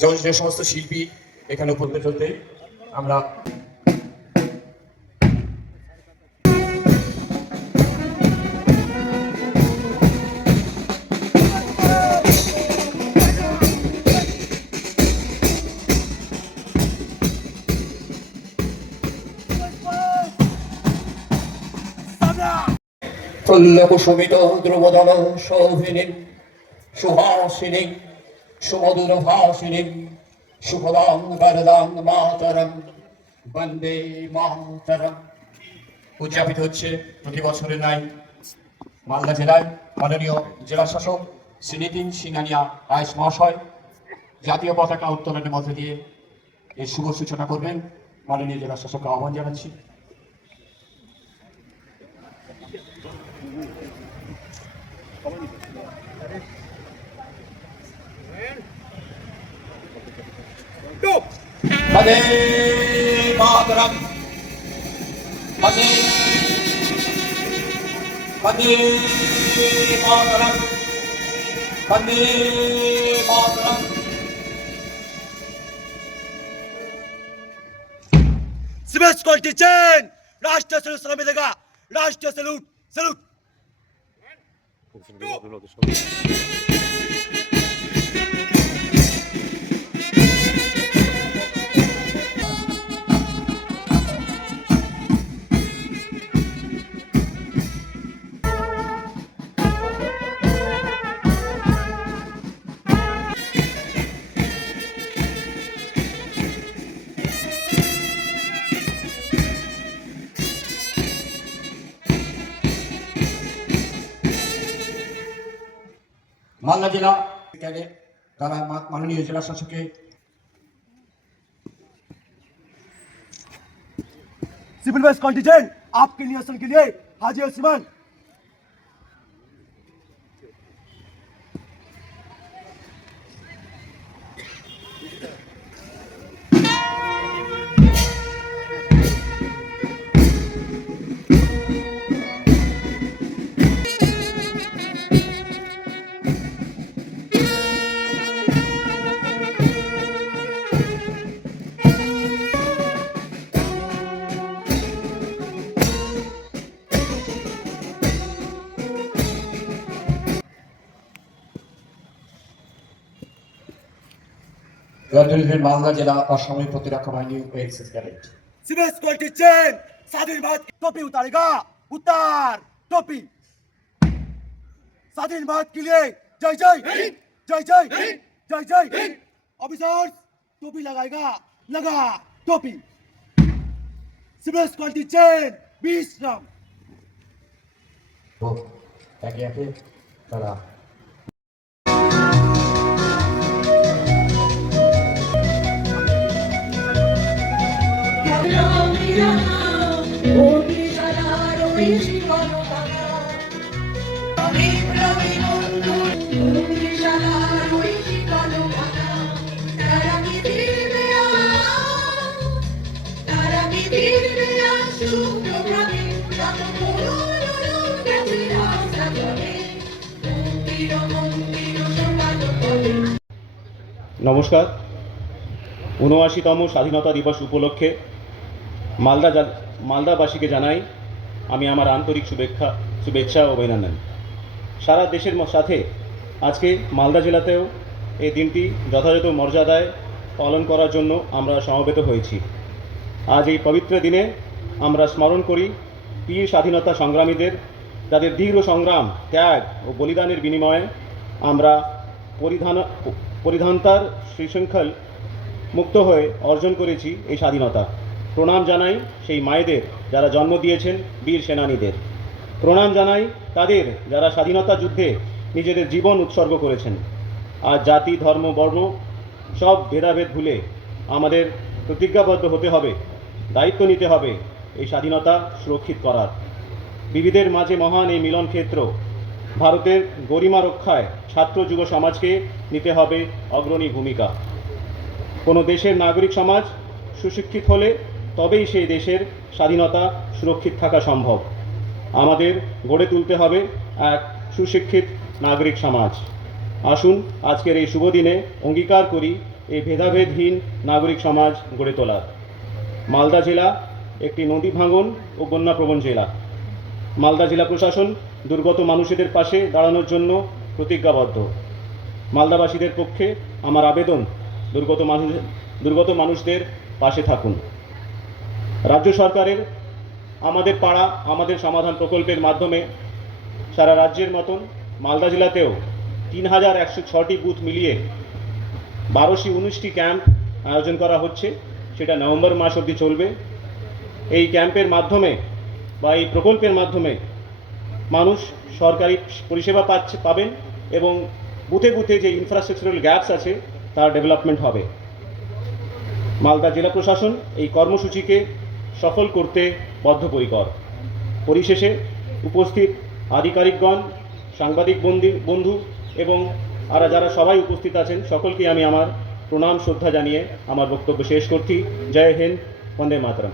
যে সমস্ত শিল্পী এখানে উপস্থিত হতে আমরা কুসুমিত ধ্রুবদল শোভিনী সুহাসিনী সুমধুর ভাসিনী শুভদাং বরদাং মাতরম বন্দে মাতরম উদযাপিত হচ্ছে প্রতি বছরের ন্যায় মালদা জেলায় মাননীয় জেলা শাসক শ্রী নিতিন সিংহানিয়া আইস মহাশয় জাতীয় পতাকা উত্তোলনের মধ্যে দিয়ে এর শুভ সূচনা করবেন। মাননীয় জেলা শাসককে আহ্বান জানাচ্ছি। वंदे मातरम वंदे Vande Mataram Vande Mataram. Civil security chain राष्ट्रीय सैल्यूट सलामी देगा। राष्ट्रीय सैल्यूट सैल्यूट। मालदा जिला माननीय जिला शासक सिविल वेस्ट कॉन्टिजेंट आपके नियंत्रण के लिए हाजिर सिमान। मालदा जिला असामिक प्रतिरक्षा बाहिनी ASS cadet civil security chain स्वाधीन भारत की टोपी उतारेगा। उतार टोपी। स्वाधीन भारत के लिए जय जय जय जय जय जय। ऑफिसर्स टोपी लगाएगा। लगा टोपी। Civil security chain 20 Ram. चला নমস্কার। ৭৯তম স্বাধীনতা দিবস উপলক্ষে মালদাবাসীকে জানাই আমি আমার আন্তরিক শুভেচ্ছা ও অভিনন্দন। সারা দেশের সাথে আজকে মালদা জেলাতেও এই দিনটি যথাযথ মর্যাদায় পালন করার জন্য আমরা সমবেত হয়েছি। আজ এই পবিত্র দিনে আমরা স্মরণ করি বীর স্বাধীনতা সংগ্রামীদের, যাদের দীর্ঘ সংগ্রাম, ত্যাগ ও বলিদানের বিনিময়ে আমরা পরিধানতার শৃঙ্খল মুক্ত হয়ে অর্জন করেছি এই স্বাধীনতা। প্রণাম জানাই সেই মায়েদের যারা জন্ম দিয়েছেন বীর সেনানীদের। প্রণাম জানাই তাদের যারা স্বাধীনতা যুদ্ধে নিজেদের জীবন উৎসর্গ করেছেন। আর জাতি, ধর্ম, বর্ণ সব ভেদাভেদ ভুলে আমাদের প্রতিজ্ঞাবদ্ধ হতে হবে, দায়িত্ব নিতে হবে এই স্বাধীনতা সুরক্ষিত করার। বিবিধের মাঝে মহান এই মিলন ক্ষেত্র ভারতের গরিমা রক্ষায় ছাত্র যুব সমাজকে নিতে হবে অগ্রণী ভূমিকা। কোনো দেশের নাগরিক সমাজ সুশিক্ষিত হলে তবেই সেই দেশের স্বাধীনতা সুরক্ষিত থাকা সম্ভব। আমাদের গড়ে তুলতে হবে এক সুশিক্ষিত নাগরিক সমাজ। আসুন আজকের এই শুভ দিনে অঙ্গীকার করি এই ভেদাভেদহীন নাগরিক সমাজ গড়ে তোলার। মালদা জেলা একটি নদী ভাঙন ও বন্যাপ্রবণ জেলা। মালদা জেলা প্রশাসন দুর্গত মানুষদের পাশে দাঁড়ানোর জন্য প্রতিজ্ঞাবদ্ধ। মালদাবাসীদের পক্ষে আমার আবেদন, দুর্গত মানুষদের পাশে থাকুন। রাজ্য সরকারের আমাদের পাড়া আমাদের সমাধান প্রকল্পের মাধ্যমে সারা রাজ্যের মতন মালদা জেলাতেও 3106টি বুথ মিলিয়ে 1219টি ক্যাম্প আয়োজন করা হচ্ছে। সেটা নভেম্বর মাস অবধি চলবে। এই ক্যাম্পের মাধ্যমে বা এই প্রকল্পের মাধ্যমে মানুষ সরকারি পরিষেবা পাবেন এবং বুথে বুথে যে ইনফ্রাস্ট্রাকচারাল গ্যাপস আছে তার ডেভেলপমেন্ট হবে। মালদা জেলা প্রশাসন এই কর্মসূচিকে সফল করতে বদ্ধপরিকর। পরিশেষে উপস্থিত আধিকারিকগণ, সাংবাদিক বন্ধু এবং যারা সবাই উপস্থিত আছেন সকলকে আমি আমার প্রণাম শ্রদ্ধা জানিয়ে আমার বক্তব্য শেষ করছি। জয় হিন্দ, বন্দে মাতরম।